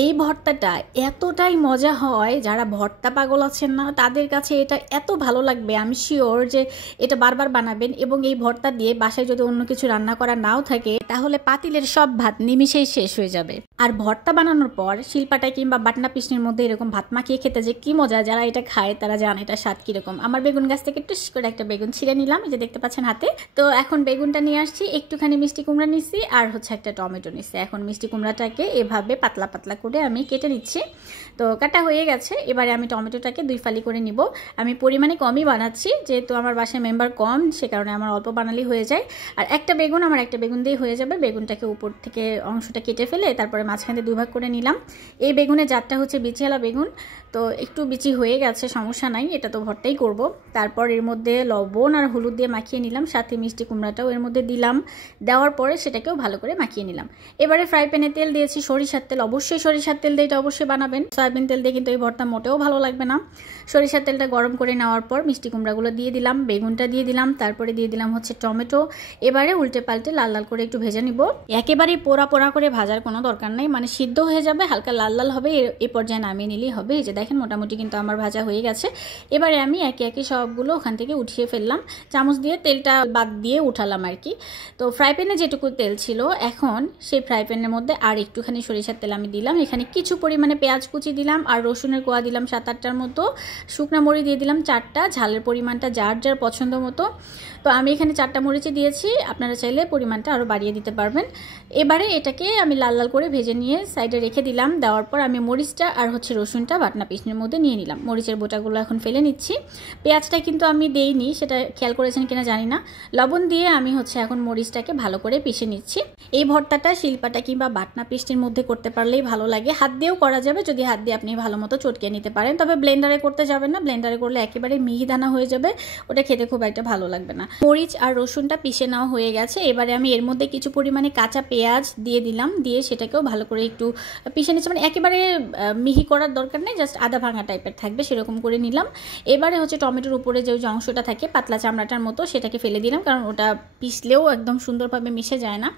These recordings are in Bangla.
এই ভর্তাটা এতটাই মজা হয়, যারা ভর্তা পাগল আছেন না তাদের কাছে এটা এত ভালো লাগবে। আমি শিওর যে এটা বারবার বানাবেন। এবং এই ভর্তা দিয়ে বাসায় যদি অন্য কিছু রান্না করা নাও থাকে তাহলে পাতিলের সব ভাত নিমিষেই শেষ হয়ে যাবে। আর ভর্তা বানানোর পর শিলপাটায় কিংবা বাটনা পিসনির মধ্যে এরকম ভাত মাখিয়ে খেতে যে কি মজা, যারা এটা খায় তারা জানে এটা স্বাদ কিরকম। আমার বেগুন গাছ থেকে টুস করে একটা বেগুন ছিঁড়ে নিলাম, এই যে দেখতে পাচ্ছেন হাতে। তো এখন বেগুনটা নিয়ে আসছি, একটুখানি মিষ্টি কুমড়া নিচ্ছি আর একটা টমেটো নিচ্ছি। এখন মিষ্টি কুমড়াটাকে এভাবে পাতলা পাতলা করে আমি কেটে নিচ্ছি। তো কাটা হয়ে গেছে, এবারে আমি টমেটোটাকে 2 ফালি করে নিব। আমি পরিমাণে কমই বানাচ্ছি, যেহেতু আমার বাসায় মেম্বার কম, সে কারণে আমার অল্প বানালেই হয়ে যায়। আর একটা বেগুন দিয়ে হয়ে যাবে। বেগুনটাকে উপর থেকে অংশটা কেটে ফেলে তারপরে মাঝখানে 2 ভাগ করে নিলাম। এই বেগুনের জাতটা হচ্ছে বিচিওয়ালা বেগুন, তো একটু বিচি হয়ে গেছে, সমস্যা নাই, এটা তো ভর্তাই করব। তারপর এর মধ্যে লবণ আর হলুদ দিয়ে মাখিয়ে নিলাম, সাথে মিষ্টি কুমড়াটাও এর মধ্যে দিলাম। দেওয়ার পরে সেটাকেও ভালো করে মাখিয়ে নিলাম। এবারে ফ্রাই প্যানে তেল দিয়েছি, সরিষার তেল, অবশ্যই সরিষার তেল দিয়ে এটা অবশ্যই বানাবেন। সয়াবিন তেল দিয়ে কিন্তু এই ভর্তা মোটেও ভালো লাগবে না। সরিষার তেলটা গরম করে নেওয়ার পর মিষ্টি কুমড়াগুলো দিয়ে দিলাম, বেগুনটা দিয়ে দিলাম, তারপরে দিয়ে দিলাম টমেটো। এবারে উল্টে পাল্টে লাল লাল করে একটু ভেজে নিব। একেবারেই পোড়া পোড়া করে ভাজার কোনো দরকার নেই, মানে সিদ্ধ হয়ে যাবে, হালকা লাল লাল হবে, এই পর্যায়ে নামিয়ে নিলেই হবে। এই যে দেখেন মোটামুটি কিন্তু আমার ভাজা হয়ে গেছে। এবারে আমি একে একে সবগুলো ওখান থেকে উঠিয়ে ফেললাম, চামচ দিয়ে তেলটা বাদ দিয়ে উঠালাম আর কি। তো ফ্রাই প্যানে যেটুকু তেল ছিল, এখন সেই ফ্রাই প্যানের মধ্যে আর একটুখানি সরিষার তেল আমি দিলাম। এখানে কিছু পরিমাণে পেঁয়াজ কুচি দিলাম আর রসুনের কোয়া দিলাম 7-8টার মতো, শুকনা মরিচ দিয়ে দিলাম 4টা, ঝালের পরিমাণটা যার যার পছন্দ মতো। তো আমি এখানে 4টা মরিচই দিয়েছি, আপনারা চাইলে পরিমাণটা আরও বাড়িয়ে দিতে পারবেন। এবারে এটাকে আমি লাল লাল করে ভেজে নিয়ে সাইডে রেখে দিলাম। দেওয়ার পর আমি মরিচটা আর রসুনটা বাটনা পিসনির মধ্যে নিয়ে নিলাম। মরিচের বোটাগুলো এখন ফেলে নিচ্ছি। পেঁয়াজটা কিন্তু আমি দেইনি, সেটা খেয়াল করেছেন কিনা জানি না। লবণ দিয়ে আমি এখন মরিচটাকে ভালো করে পিষে নিচ্ছি। এই ভর্তাটা শিলপাটা কিংবা বাটনা পিসনির মধ্যে করতে পারলেই ভালো লাগে। হাত দিয়েও করা যাবে যদি হাত দিয়ে আপনি ভালো মতো চটকে নিতে পারেন, তবে ব্লেন্ডারে করতে যাবেন না, ব্লেন্ডারে করলে একেবারে মিহিদানা হয়ে যাবে, ওটা খেতে খুব একটা ভালো লাগবে না। মরিচ আর রসুনটা পিষে নেওয়া হয়ে গেছে। এবারে আমি এর মধ্যে কিছু পরিমাণে কাঁচা পেঁয়াজ দিয়ে দিলাম, দিয়ে সেটাকেও ভালো করে একটু পিষে নিচ্ছি। মানে একেবারে মিহি করার দরকার নেই, জাস্ট আধা ভাঙা টাইপের থাকবে সেরকম করে নিলাম। এবারে টমেটোর উপরে যে অংশটা থাকে পাতলা চামড়াটার মতো, সেটাকে ফেলে দিলাম, কারণ ওটা পিষলেও একদম সুন্দরভাবে মিশে যায় না।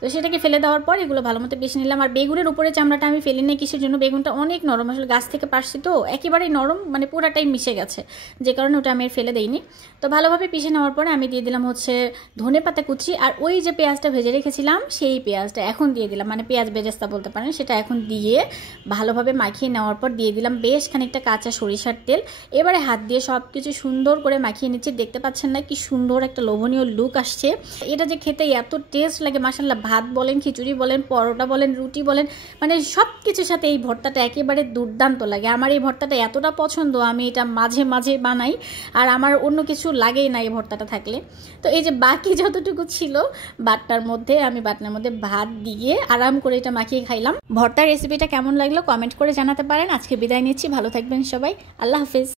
তো সেটাকে ফেলে দেওয়ার পর এগুলো ভালো মতো পিষে নিলাম। আর বেগুনের উপরে চামড়াটা আমি ফেলি না, কিসের জন্য, বেগুনটা অনেক নরম, আসলে গাছ থেকে পারছি তো একেবারেই নরম, মানে পুরাটাই মিশে গেছে, যে কারণে ওটা আমি ফেলে দেইনি। তো ভালোভাবে পিষে নেওয়ার পরে আমি দিয়ে দিলাম ধনেপাতা কুচি, আর ওই যে পেঁয়াজটা ভেজে রেখেছিলাম সেই পেঁয়াজটা এখন দিয়ে দিলাম, মানে পেঁয়াজ বেরেস্তা বলতে পারেন, সেটা এখন দিয়ে ভালোভাবে মাখিয়ে নেওয়ার পর দিয়ে দিলাম বেশ খানিকটা কাঁচা সরিষার তেল। এবারে হাত দিয়ে সব কিছু সুন্দর করে মাখিয়ে নিচ্ছি। দেখতে পাচ্ছেন না কি সুন্দর একটা লোভনীয় লুক আসছে। এটা যে খেতে এত টেস্ট লাগে মাশাআল্লাহ, ভাত বলেন, খিচুড়ি বলেন, পরোটা বলেন, রুটি বলেন, মানে সব কিছুর সাথে এই ভর্তাটা একেবারে দুর্দান্ত লাগে। আমার এই ভর্তাটা এতটা পছন্দ, আমি এটা মাঝে মাঝে বানাই, আর আমার অন্য কিছু লাগেই না এই ভর্তাটা থাকলে। তো এই যে বাকি যতটুকু ছিল বাটনার মধ্যে, আমি বাটনার মধ্যে ভাত দিয়ে আরাম করে এটা মাখিয়ে খাইলাম। ভর্তার রেসিপিটা কেমন লাগলো কমেন্ট করে জানাতে পারেন। আজকে বিদায় নিচ্ছি, ভালো থাকবেন সবাই, আল্লাহ হাফেজ।